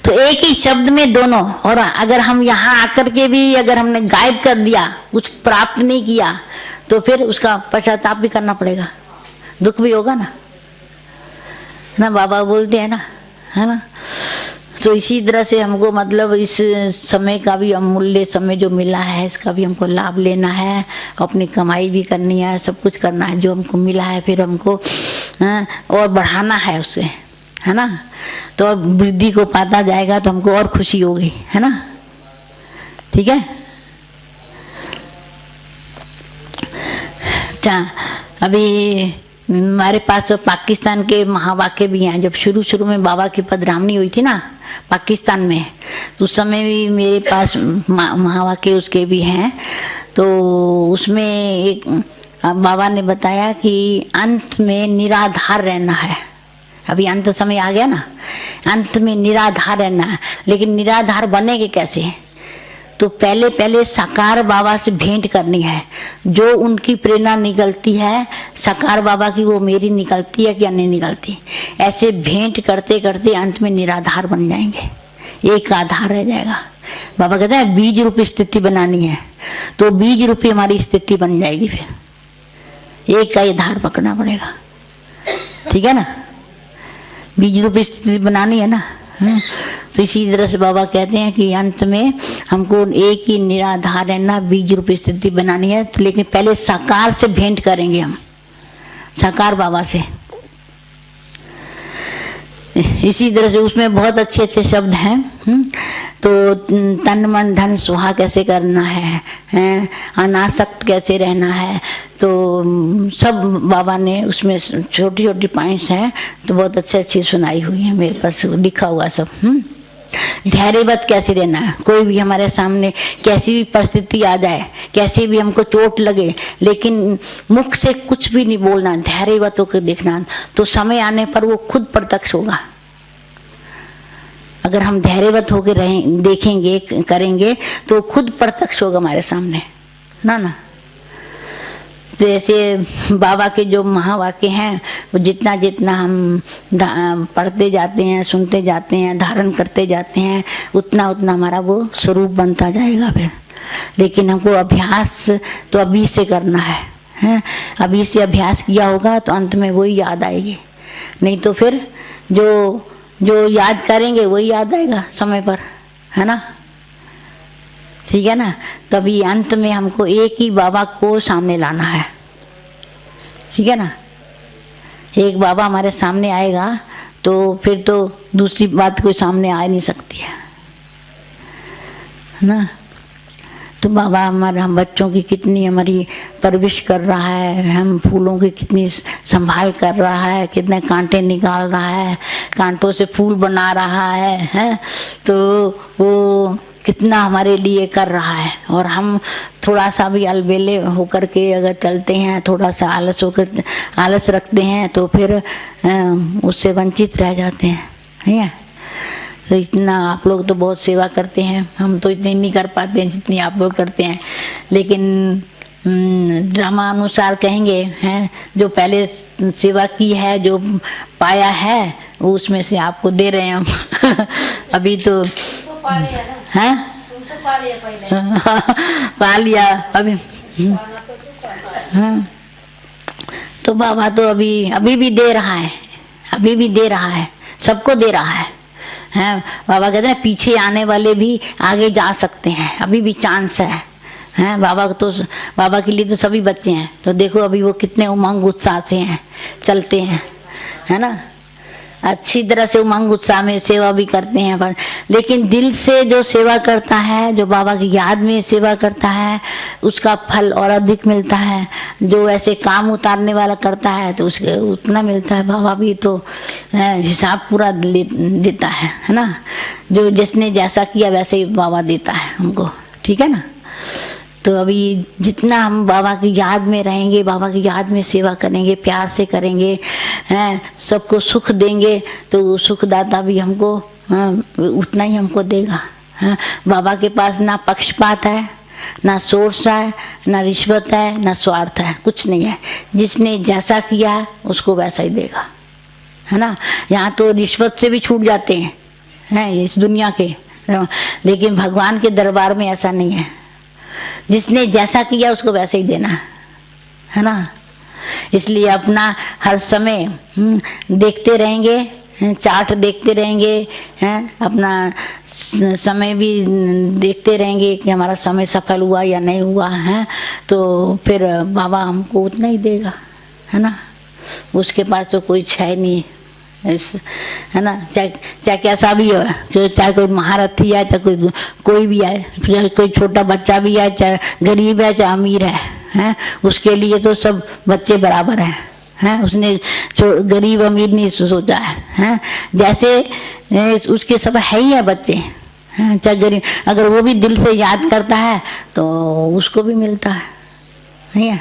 तो एक ही शब्द में दोनों। और अगर हम यहाँ आकर के भी अगर हमने गायब कर दिया, कुछ प्राप्त नहीं किया, तो फिर उसका पश्चाताप भी करना पड़ेगा, दुख भी होगा ना। बाबा बोलते हैं ना, है ना। तो इसी तरह से हमको मतलब इस समय का भी अमूल्य समय जो मिला है, इसका भी हमको लाभ लेना है, अपनी कमाई भी करनी है, सब कुछ करना है। जो हमको मिला है फिर हमको और बढ़ाना है उससे, है ना। तो अब वृद्धि को पाता जाएगा तो हमको और खुशी होगी, है ना। ठीक है। अच्छा, अभी हमारे पास पाकिस्तान के महावाक्य भी हैं। जब शुरू शुरू में बाबा की पधरामनी हुई थी ना पाकिस्तान में, तो उस समय भी मेरे पास महावाक्य उसके भी हैं। तो उसमें एक बाबा ने बताया कि अंत में निराधार रहना है। अभी अंत समय आ गया ना, अंत में निराधार रहना है। लेकिन निराधार बनेंगे कैसे? तो पहले पहले साकार बाबा से भेंट करनी है। जो उनकी प्रेरणा निकलती है साकार बाबा की, वो मेरी निकलती है क्या नहीं निकलती। ऐसे भेंट करते करते अंत में निराधार बन जाएंगे, एक आधार रह जाएगा। बाबा कहते हैं बीज रूपी स्थिति बनानी है, तो बीज रूपी हमारी स्थिति बन जाएगी। फिर एक का ही धार पकड़ना पड़ेगा, ठीक है ना। बीज रूपी स्थिति बनानी है ना। तो इसी तरह से बाबा कहते हैं कि अंत में हमको एक ही निराधार रहना, बीज रूपी स्थिति बनानी है। तो लेकिन पहले साकार से भेंट करेंगे हम, साकार बाबा से। इसी तरह से उसमें बहुत अच्छे अच्छे शब्द हैं। तो तन मन धन सुहा कैसे करना है, अनासक्त कैसे रहना है, तो सब बाबा ने उसमें छोटी छोटी पॉइंट्स हैं, तो बहुत अच्छी अच्छी सुनाई हुई है, मेरे पास लिखा हुआ सब। धैर्यवत कैसे रहना है, कोई भी हमारे सामने कैसी भी परिस्थिति आ जाए, कैसे भी हमको चोट लगे, लेकिन मुख से कुछ भी नहीं बोलना, धैर्यवत होकर देखना, तो समय आने पर वो खुद प्रत्यक्ष होगा। अगर हम धैर्यवत होकर रहें, देखेंगे, करेंगे, तो खुद प्रत्यक्ष होगा हमारे सामने ना। जैसे बाबा के जो महावाक्य हैं, वो जितना जितना हम पढ़ते जाते हैं, सुनते जाते हैं, धारण करते जाते हैं, उतना उतना हमारा वो स्वरूप बनता जाएगा फिर। लेकिन हमको अभ्यास तो अभी से करना है, अभी से अभ्यास किया होगा तो अंत में वही याद आएगी। नहीं तो फिर जो याद करेंगे वही याद आएगा समय पर, है ना, ठीक है ना। तभी अंत में हमको एक ही बाबा को सामने लाना है, ठीक है ना। एक बाबा हमारे सामने आएगा तो फिर तो दूसरी बात कोई सामने आ नहीं सकती है ना। तो बाबा हम बच्चों की कितनी हमारी परवरिश कर रहा है, हम फूलों की कितनी संभाल कर रहा है, कितने कांटे निकाल रहा है, कांटों से फूल बना रहा है, तो वो कितना हमारे लिए कर रहा है। और हम थोड़ा सा भी अलबेले होकर के अगर चलते हैं, थोड़ा सा आलस रखते हैं, तो फिर उससे वंचित रह जाते हैं, है। तो इतना आप लोग तो बहुत सेवा करते हैं, हम तो इतनी नहीं कर पाते हैं जितनी आप लोग करते हैं। लेकिन ड्रामा अनुसार कहेंगे हैं, जो पहले सेवा की है, जो पाया है, वो उसमें से आपको दे रहे हैं हम। अभी तो हैं पा लिया अभी। तो बाबा तो अभी भी दे रहा है, अभी भी दे रहा है, सबको दे रहा है। बाबा कहते हैं पीछे आने वाले भी आगे जा सकते हैं, अभी भी चांस है। बाबा के लिए तो सभी बच्चे हैं। तो देखो अभी वो कितने उमंग उत्साह से हैं, चलते हैं, है ना। अच्छी तरह से उमंग उत्साह में सेवा भी करते हैं। लेकिन दिल से जो सेवा करता है, जो बाबा की याद में सेवा करता है, उसका फल और अधिक मिलता है। जो ऐसे काम उतारने वाला करता है तो उसके उतना मिलता है। बाबा भी तो हिसाब पूरा देता है ना। जो जिसने जैसा किया वैसे ही बाबा देता है हमको, ठीक है ना। तो अभी जितना हम बाबा की याद में रहेंगे, बाबा की याद में सेवा करेंगे, प्यार से करेंगे, हैं, सबको सुख देंगे, तो सुखदाता भी हमको उतना ही हमको देगा। बाबा के पास ना पक्षपात है, ना सोर्स है, ना रिश्वत है, ना स्वार्थ है, कुछ नहीं है। जिसने जैसा किया है उसको वैसा ही देगा, है ना। यहाँ तो रिश्वत से भी छूट जाते हैं इस दुनिया के, लेकिन भगवान के दरबार में ऐसा नहीं है। जिसने जैसा किया उसको वैसे ही देना है ना। इसलिए अपना हर समय देखते रहेंगे, चार्ट देखते रहेंगे, हैं, अपना समय भी देखते रहेंगे कि हमारा समय सफल हुआ या नहीं हुआ है। तो फिर बाबा हमको उतना ही देगा, है ना। उसके पास तो कोई है नहीं, है ना। चाहे कैसा भी हो, चाहे कोई महारथी है, चाहे कोई भी है, चाहे कोई छोटा बच्चा भी है, चाहे गरीब है, चाहे अमीर है, उसके लिए तो सब बच्चे बराबर हैं। उसने गरीब अमीर नहीं सोचा है, जैसे उसके सब है ही है बच्चे, चाहे गरीब, अगर वो भी दिल से याद करता है तो उसको भी मिलता है, नहीं है।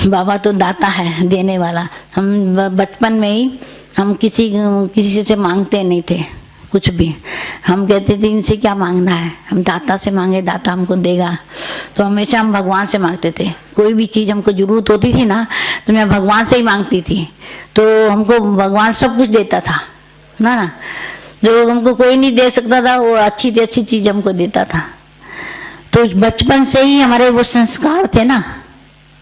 बाबा तो दाता है, देने वाला। हम बचपन में ही हम किसी से मांगते नहीं थे कुछ भी। हम कहते थे इनसे क्या मांगना है, हम दाता से मांगे, दाता हमको देगा। तो हमेशा हम भगवान से मांगते थे। कोई भी चीज़ हमको जरूरत होती थी ना, तो मैं भगवान से ही मांगती थी, तो हमको भगवान सब कुछ देता था ना। जो हमको कोई नहीं दे सकता था, वो अच्छी से अच्छी चीज़ हमको देता था। तो बचपन से ही हमारे वो संस्कार थे ना,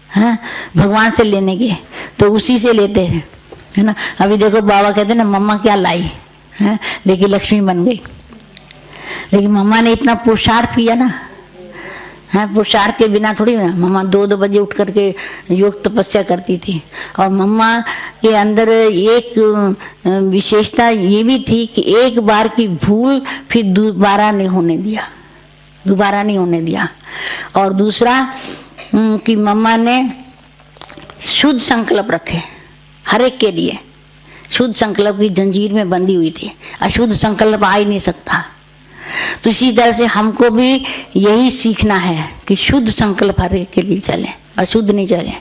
हैं, भगवान से लेने के तो उसी से लेते हैं, है ना। अभी देखो बाबा कहते हैं ना, मम्मा क्या लाई है, लेकिन लक्ष्मी बन गई। लेकिन मम्मा ने इतना पुरुषार्थ किया ना, है, पुरुषार्थ के बिना थोड़ी ना। मम्मा 2-2 बजे उठ करके योग तपस्या करती थी। और मम्मा के अंदर एक विशेषता ये भी थी कि एक बार की भूल फिर दोबारा नहीं होने दिया। और दूसरा कि मम्मा ने शुद्ध संकल्प रखे हर एक के लिए। शुद्ध संकल्प की जंजीर में बंधी हुई थी, अशुद्ध संकल्प आ ही नहीं सकता। तो इसी तरह से हमको भी यही सीखना है कि शुद्ध संकल्प हर एक के लिए चले, अशुद्ध नहीं चले,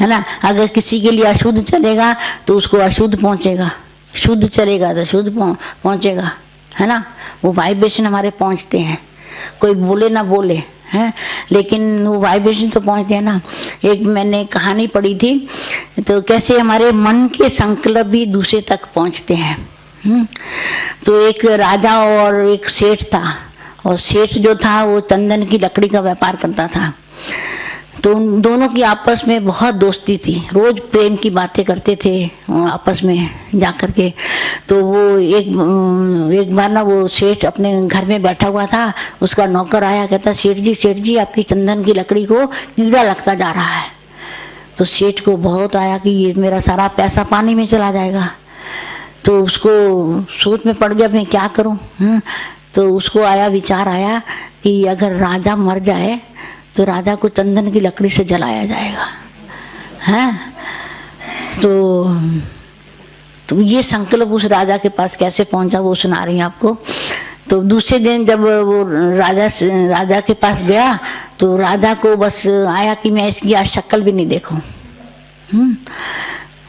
है ना। अगर किसी के लिए अशुद्ध चलेगा तो उसको अशुद्ध पहुंचेगा, शुद्ध चलेगा तो शुद्ध पहुंचेगा, है ना। वो वाइब्रेशन हमारे पहुंचते हैं, कोई बोले ना बोले हैं, लेकिन वो वाइब्रेशन तो पहुंचते हैं ना। एक मैंने कहानी पढ़ी थी, तो कैसे हमारे मन के संकल्प भी दूसरे तक पहुंचते हैं। तो एक राजा और एक सेठ था, और सेठ जो था वो चंदन की लकड़ी का व्यापार करता था। तो उन दोनों की आपस में बहुत दोस्ती थी, रोज प्रेम की बातें करते थे आपस में जा कर के। तो वो एक बार ना वो सेठ अपने घर में बैठा हुआ था, उसका नौकर आया, कहता सेठ जी आपकी चंदन की लकड़ी को कीड़ा लगता जा रहा है। तो सेठ को बहुत आया कि ये मेरा सारा पैसा पानी में चला जाएगा। तो उसको सोच में पड़ गया मैं क्या करूं। तो उसको विचार आया कि अगर राजा मर जाए तो राजा को चंदन की लकड़ी से जलाया जाएगा, हैं। तो ये संकल्प उस राजा के पास कैसे पहुंचा वो सुना रही हूँ आपको। तो दूसरे दिन जब वो राजा के पास गया तो राजा को बस आया कि मैं इसकी आज शक्ल भी नहीं देखूं।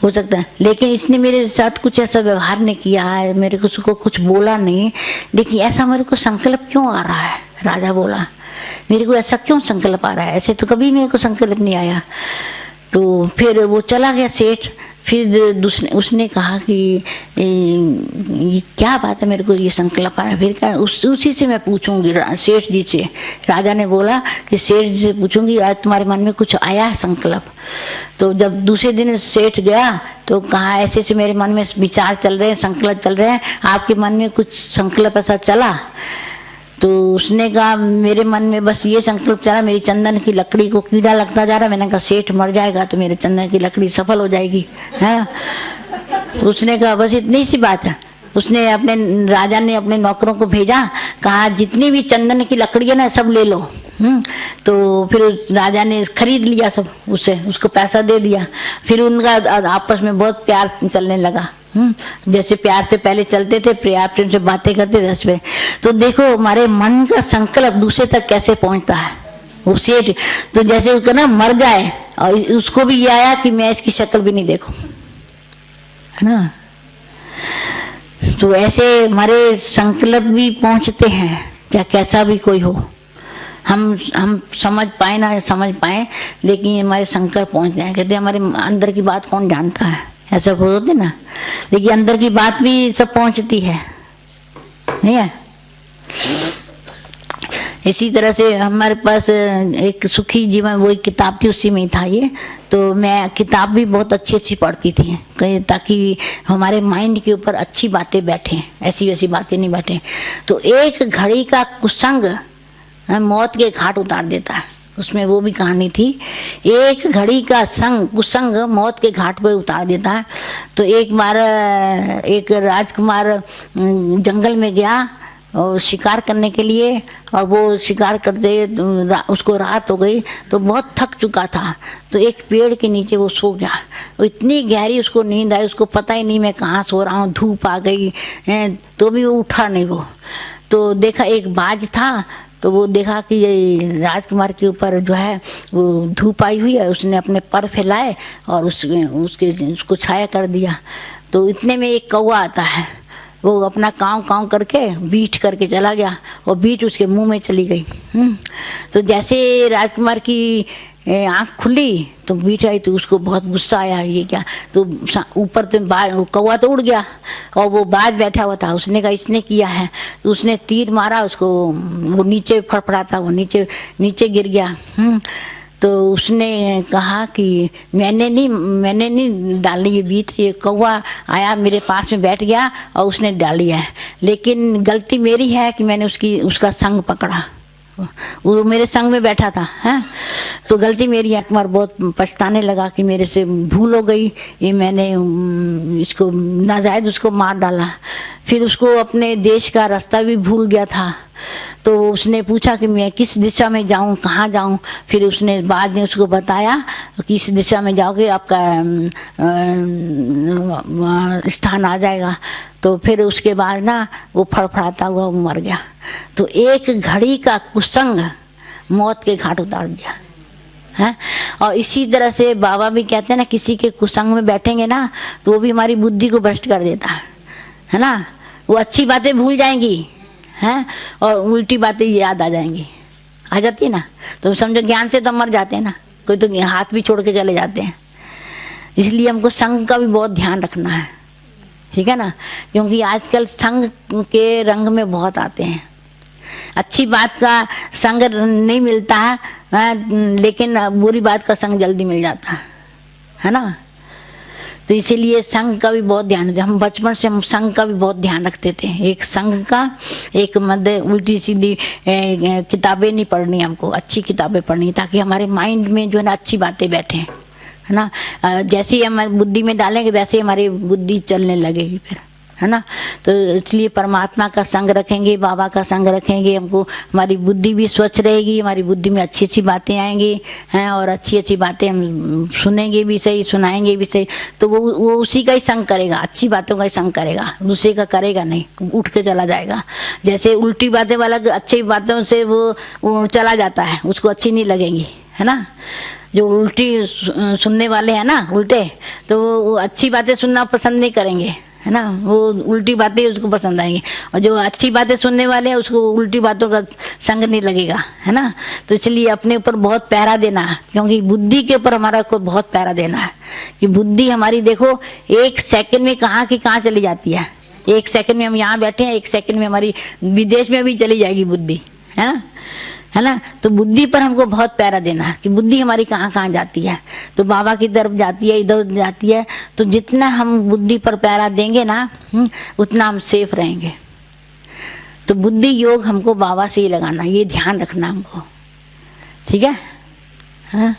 हो सकता है, लेकिन इसने मेरे साथ कुछ ऐसा व्यवहार नहीं किया है, मेरे को उसको कुछ बोला नहीं, लेकिन ऐसा मेरे को संकल्प क्यों आ रहा है। राजा बोला मेरे को ऐसा क्यों संकल्प आ रहा है, ऐसे तो कभी मेरे को संकल्प नहीं आया। तो फिर वो चला गया सेठ। फिर उसने कहा कि ये क्या बात है, मेरे को ये संकल्प आ रहा है। फिर कहा उसी से मैं पूछूंगी सेठ जी से। राजा ने बोला कि सेठ जी से पूछूंगी आज तुम्हारे मन में कुछ आया है संकल्प। तो जब दूसरे दिन सेठ गया तो कहा ऐसे से मेरे मन में विचार चल रहे हैं, संकल्प चल रहे हैं, आपके मन में कुछ संकल्प ऐसा चला। तो उसने कहा मेरे मन में बस ये संकल्प चला, मेरी चंदन की लकड़ी को कीड़ा लगता जा रहा है। मैंने कहा सेठ मर जाएगा तो मेरे चंदन की लकड़ी सफल हो जाएगी, है। उसने कहा बस इतनी सी बात है। उसने राजा ने अपने नौकरों को भेजा, कहा जितनी भी चंदन की लकड़ी है ना सब ले लो। तो फिर राजा ने खरीद लिया सब, उसको पैसा दे दिया। फिर उनका आपस में बहुत प्यार चलने लगा, जैसे प्यार से पहले चलते थे, प्यार प्रेम से बातें करते थे 10 पे। तो देखो हमारे मन का संकल्प दूसरे तक कैसे पहुंचता है। वो सेठ तो जैसे उसका ना मर जाए और उसको भी ये आया कि मैं इसकी शक्ल भी नहीं देखूं, है ना। तो ऐसे हमारे संकल्प भी पहुंचते हैं, चाहे कैसा भी कोई हो। हम समझ पाए ना समझ पाए, लेकिन हमारे संकल्प पहुंचते हैं। कहते हैं हमारे अंदर की बात कौन जानता है, ऐसा बोलते ना, लेकिन अंदर की बात भी सब पहुंचती है, नहीं है। इसी तरह से हमारे पास एक सुखी जीवन वो एक किताब थी, उसी में था ये। तो मैं किताब भी बहुत अच्छी अच्छी पढ़ती थी ताकि हमारे माइंड के ऊपर अच्छी बातें बैठें, ऐसी वैसी बातें नहीं बैठें। तो एक घड़ी का कुसंग मौत के घाट उतार देता है, उसमें वो भी कहानी थी। एक घड़ी का कुसंग मौत के घाट पे उतार देता है। तो एक बार एक राजकुमार जंगल में गया और शिकार करने के लिए, और वो शिकार करते उसको रात हो गई तो बहुत थक चुका था। तो एक पेड़ के नीचे वो सो गया। इतनी गहरी उसको नींद आई, उसको पता ही नहीं मैं कहाँ सो रहा हूँ, धूप आ गई तो भी वो उठा नहीं। वो तो देखा एक बाज था, तो वो देखा कि ये राजकुमार के ऊपर जो है वो धूप आई हुई है। उसने अपने पर फैलाए और उसको छाया कर दिया। तो इतने में एक कौवा आता है, वो अपना काँव काँव करके बीट करके चला गया और बीट उसके मुंह में चली गई। तो जैसे राजकुमार की आँख खुली तो बीट आई, तो उसको बहुत गुस्सा आया, ये क्या। तो ऊपर तो कौवा तो उड़ गया और वो बाज बैठा हुआ था। उसने कहा इसने किया है, तो उसने तीर मारा उसको, वो नीचे फड़फड़ाता, वो नीचे गिर गया। तो उसने कहा कि मैंने नहीं डाली ये बीज, ये कौवा आया मेरे पास में बैठ गया और उसने डाली है, लेकिन गलती मेरी है कि मैंने उसका संग पकड़ा, वो मेरे संग में बैठा था, हैं। तो गलती मेरी है। एक बार बहुत पछताने लगा कि मेरे से भूल हो गई, ये मैंने इसको नाजायज़ उसको मार डाला। फिर उसको अपने देश का रास्ता भी भूल गया था, तो उसने पूछा कि मैं किस दिशा में जाऊं, कहाँ जाऊं। फिर उसने बाद में उसको बताया कि इस दिशा में जाओगे आपका स्थान आ जाएगा। तो फिर उसके बाद ना वो फड़फड़ाता हुआ मर गया। तो एक घड़ी का कुसंग मौत के घाट उतार दिया है। और इसी तरह से बाबा भी कहते हैं ना, किसी के कुसंग में बैठेंगे ना तो वो भी हमारी बुद्धि को भ्रष्ट कर देता है ना। वो अच्छी बातें भूल जाएंगी हैं और उल्टी बातें याद आ जाएंगी, आ जाती है ना। तो समझो ज्ञान से तो मर जाते हैं ना, कोई तो हाथ भी छोड़ के चले जाते हैं। इसलिए हमको संग का भी बहुत ध्यान रखना है, ठीक है ना, क्योंकि आजकल संग के रंग में बहुत आते हैं। अच्छी बात का संग नहीं मिलता है, लेकिन बुरी बात का संग जल्दी मिल जाता है ना। तो इसीलिए संग का भी बहुत ध्यान, हम बचपन से हम संग का भी बहुत ध्यान रखते थे। एक संग का, एक मध्य उल्टी सीधी किताबें नहीं पढ़नी, हमको अच्छी किताबें पढ़नी, ताकि हमारे माइंड में जो है ना अच्छी बातें बैठे, है ना। जैसे ही हमारी बुद्धि में डालेंगे वैसे ही हमारी बुद्धि चलने लगेगी फिर, है ना। तो इसलिए परमात्मा का संग रखेंगे, बाबा का संग रखेंगे, हमको हमारी बुद्धि भी स्वच्छ रहेगी, हमारी बुद्धि में अच्छी अच्छी बातें आएंगी हैं, और अच्छी अच्छी बातें हम सुनेंगे भी सही, सुनाएंगे भी सही। तो वो उसी का ही संग करेगा, अच्छी बातों का ही संग करेगा, दूसरे का करेगा नहीं, उठ के चला जाएगा। जैसे उल्टी बातें वाला अच्छी बातों से वो चला जाता है, उसको अच्छी नहीं लगेंगी, है ना। जो उल्टी सुनने वाले हैं ना उल्टे, तो वो अच्छी बातें सुनना पसंद नहीं करेंगे, है ना। वो उल्टी बातें उसको पसंद आएंगी, और जो अच्छी बातें सुनने वाले हैं उसको उल्टी बातों का संग नहीं लगेगा, है ना। तो इसलिए अपने ऊपर बहुत पहरा देना है, क्योंकि बुद्धि के ऊपर हमारा को बहुत पहरा देना है कि बुद्धि हमारी देखो एक सेकंड में कहाँ की कहाँ चली जाती है। एक सेकंड में हम यहाँ बैठे हैं, एक सेकंड में हमारी विदेश में भी चली जाएगी बुद्धि, है ना। तो बुद्धि पर हमको बहुत पहरा देना है कि बुद्धि हमारी कहाँ कहाँ जाती है। तो बाबा की तरफ जाती है, इधर जाती है। तो जितना हम बुद्धि पर पहरा देंगे ना, उतना हम सेफ रहेंगे। तो बुद्धि योग हमको बाबा से ही लगाना, ये ध्यान रखना हमको, ठीक है। हाँ?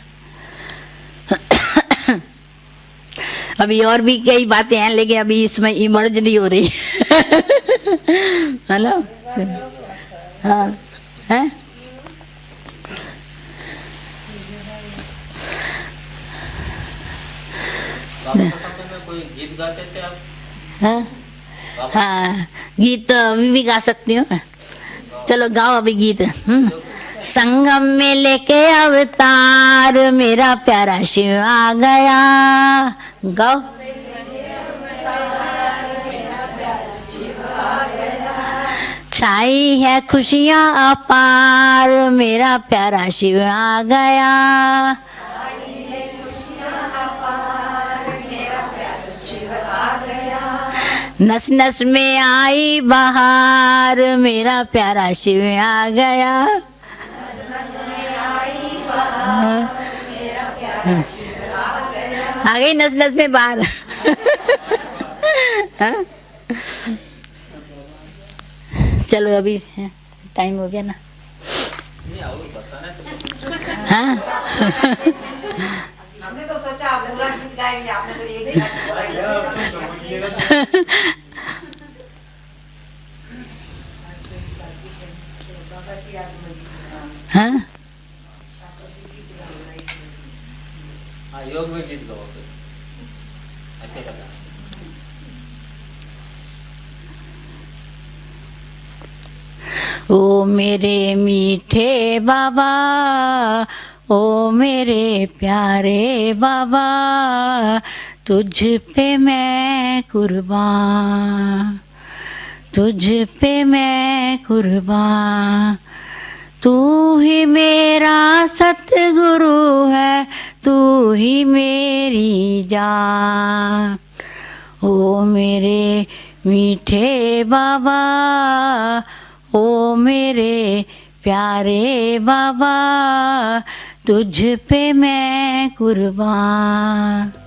अभी और भी कई बातें हैं, लेकिन अभी इसमें इमर्ज नहीं हो रही है ना। हाँ है। कोई गीत गाते थे आप? हाँ हाँ, गीत तो अभी भी गा सकती हूँ। चलो गाओ अभी गीत। संगम में लेके अवतार मेरा प्यारा शिव आ गया, गाओ। छाई है खुशियाँ अपार मेरा प्यारा शिव आ गया, नस नस में आई बहार मेरा प्यारा शिव आ गया। आ गई नस नस में बाहर। चलो अभी टाइम हो गया ना। हाँ हमने तो सोचा आप पूरा गीत गाएंगे, आपने तो एक ही हाँ योग में गीत गाओ फिर, अच्छा लगा। ओ मेरे मीठे बाबा, ओ मेरे प्यारे बाबा, तुझ पे मैं कुर्बान, तुझ पे मैं कुर्बान। तू ही मेरा सतगुरु है, तू ही मेरी जान। ओ मेरे मीठे बाबा, ओ मेरे प्यारे बाबा, तुझ पे मैं कुर्बान।